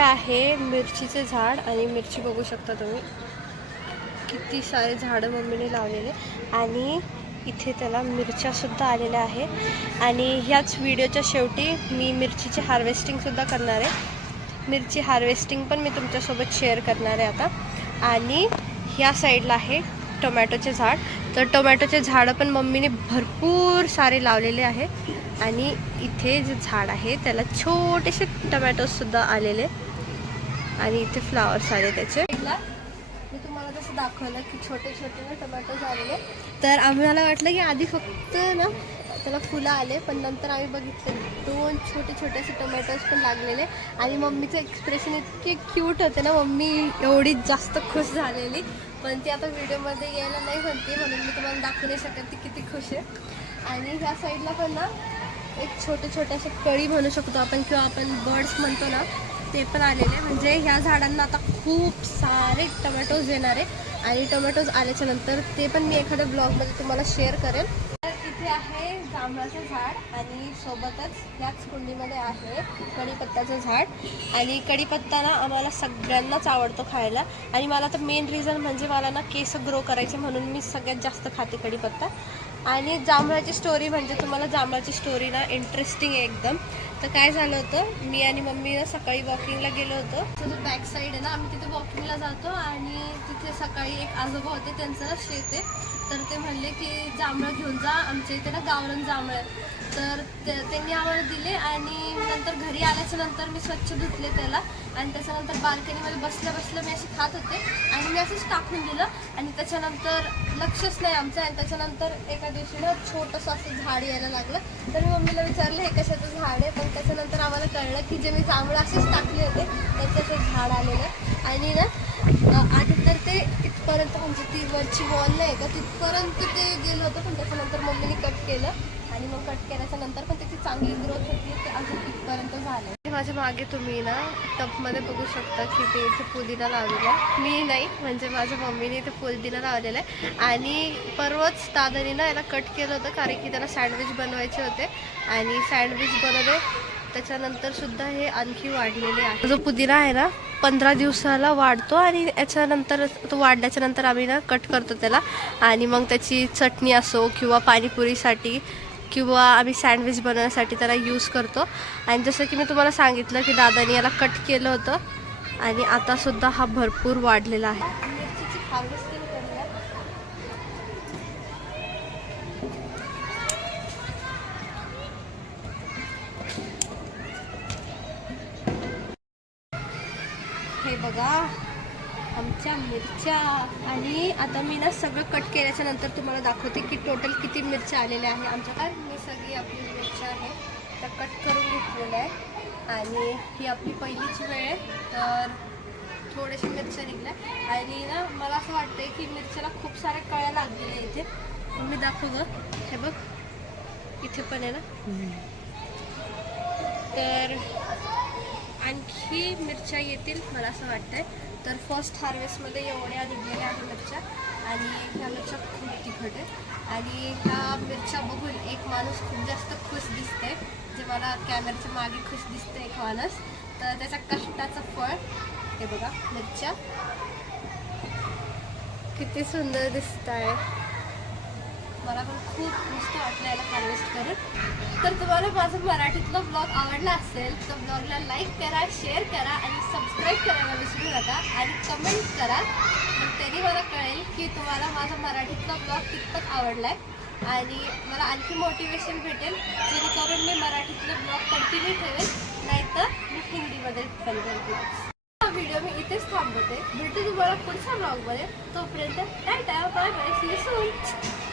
आहे मिरचीचे झाड आणि मिरची बघू शकता तुम्ही किती सारे झाडं मम्मीने लावलेले आणि इथे त्याला मिरच्या सुद्धा आलेल्या आहे आणि ह्याच व्हिडिओच्या शेवटी मी मिरचीची हार्वेस्टिंग सुद्धा करणार आहे। मिरची हार्वेस्टिंग पण मी तुमच्यासोबत शेअर करणार आहे आता। आणि ह्या साईडला आहे टोमॅटोचे झाड, तर टोमॅटोचे झाडं पण मम्मीने भरपूर सारे लावलेले आहे आणि इथे जे झाड आहे त्याला छोटेसे टोमॅटोसुद्धा आलेले आणि इथे फ्लावर्स आले त्याचे। मी तुम्हाला जसं दाखवलं की छोटे छोटे ना टोमॅटो झालेले, तर आम्हाला वाटलं की आधी फक्त ना त्याला फुलं आले, पण नंतर आम्ही बघितले 2 छोटे छोटे असे टोमॅटोज पण लागलेले आणि मम्मीचं एक्सप्रेशन इतके क्यूट होते ना, मम्मी एवढी जास्त खुश झालेली, पण ती आता व्हिडिओमध्ये यायला नाही म्हणते म्हणून मी तुम्हाला दाखवू नाही शकत ती किती खुश आहे। आणि ह्या साईडला पण ना एक छोटे छोटे असे कळी म्हणू शकतो आपण किंवा आपण बर्ड्स म्हणतो ना, ते पण आलेले, म्हणजे ह्या झाडांना आता खूप सारे टोमॅटोज येणार आहे आणि टोमॅटोज आल्याच्या नंतर ते पण मी एखाद्या ब्लॉगमध्ये तुम्हाला शेअर करेन। तर इथे आहे जांभळाचं झाड आणि सोबतच याच कुंडीमध्ये आहे कढीपत्त्याचं झाड आणि कढीपत्ता ना आम्हाला सगळ्यांनाच आवडतो खायला आणि मला तर मेन रिझन म्हणजे मला ना केस ग्रो करायचे म्हणून मी सगळ्यात जास्त खाते कढीपत्ता। आणि जांभळाची स्टोरी म्हणजे तुम्हाला जांभळाची स्टोरी ना इंटरेस्टिंग आहे एकदम। तर काय झालं होतं, मी आणि मम्मी ना सकाळी वॉकिंगला गेलो होतो, तो जो बॅक साईड आहे ना आम्ही तिथे वॉकिंगला जातो आणि तिथे सकाळी एक आजोबा होते त्यांचं ना शेत आहे, तर ते म्हणले की जांभळं घेऊन जा, आमच्या इथे ना गावरान जांभळं आहे, तर त्यांनी आम्हाला दिले आणि नंतर घरी आल्याच्या नंतर मी स्वच्छ धुतले त्याला आणि त्याच्यानंतर बाल्कनीमध्ये बसल्या बसल्या मी अशी खात होते आणि मी असंच टाकून दिलं आणि त्याच्यानंतर लक्षच नाही आमचं आणि त्याच्यानंतर एका दिवशी ना छोटंसं असं झाड यायला लागलं, तर मी मम्मीला विचारलं हे कशाचं झाड आहे, पण त्याच्यानंतर आम्हाला कळलं की जे मी जांभळं असेच टाकले होते त्याचं झाड आलेलं आणि ना आधी तर ते इथपर्यंत म्हणजे ती वरची वॉल नाही का तिथपर्यंत ते गेलं होतं, पण त्याच्यानंतर मम्मीने कट केलं आणि मग कट केल्याच्या नंतर पण त्याची चांगली ग्रोथ होती, ते अजून इथपर्यंत झालं। माझ्या मागे तुम्ही ना टबमध्ये बघू शकता की ते इथे पुदिना लावलेला आहे, मी नाही म्हणजे माझ्या मम्मीने इथे पुदिना लावलेला आहे आणि परवाच दादानी ना याला कट केलं होतं कारण की त्याला सँडविच बनवायचे होते आणि सँडविच बनवले त्याच्यानंतर सुद्धा हे आणखी वाढलेले आहे। जो पुदिना आहे ना 15 दिवसाला वाढतो आणि याच्यानंतर तो वाढल्याच्या नंतर आम्ही ना कट करतो त्याला आणि मग त्याची चटणी असो किंवा पाणीपुरीसाठी किंवा आम्ही सँडविच बनवण्यासाठी त्याला यूज करतो। आणि जसं की मी तुम्हाला सांगितलं की दादानी याला कट केलं होतं आणि आता सुद्धा हा भरपूर वाढलेला आहे। मिरचीची हार्वेस्टिंग करूया। हे बघा आमच्या मिरच्या आणि आता मी ना सगळं कट केल्याच्या नंतर तुम्हाला दाखवते की टोटल किती मिरच्या आलेल्या आहे आमच्याकडे। मी सगळी आपली मिरच्या आहे त्या कट करून घेतलेल्या आहे आणि ही आपली पहिलीच वेळ आहे, तर थोड्याशा मिरच्या निघल्या आणि ना मला असं वाटतंय की मिरच्याला खूप साऱ्या कळ्या लागलेल्या इथे, मी दाखवलं हे बघ इथे पण आहे ना, तर आणखी मिरच्या येतील मला असं वाटतंय। तर फर्स्ट हार्वेस्टमध्ये एवढ्या निघलेल्या आहेत मिरच्या आणि ह्या मिरच्या खूप तिखट आहेत आणि ह्या मिरच्या बघून एक माणूस खूप जास्त खुश दिसते, जे मला कॅमेऱ्याच्या मागे खुश दिसते एक माणूस, तर त्याच्या कष्टाचं फळ हे बघा मिरच्या किती सुंदर दिसत आहे, मला पण खूप मस्त वाटलं याला हार्वेस्ट करून। तर तुम्हाला माझा मराठीतला ब्लॉग आवडला असेल तर ब्लॉगला लाईक करा, शेअर करा आणि सबस्क्राईब करायला विसरू नका आणि कमेंट करा, मग तरी मला कळेल की तुम्हाला माझा मराठीतला ब्लॉग कितपत आवडला आहे आणि मला आणखी मोटिवेशन भेटेल जेणेकरून मी मराठीतला ब्लॉग कंटिन्यू ठेवेल, नाहीतर मी हिंदीमध्ये बनवेल ब्लॉग्स। हा व्हिडिओ मी इथेच थांबवते, भेटू तुम्हाला पुढच्या ब्लॉगमध्ये, तोपर्यंत tata bye bye, see you soon.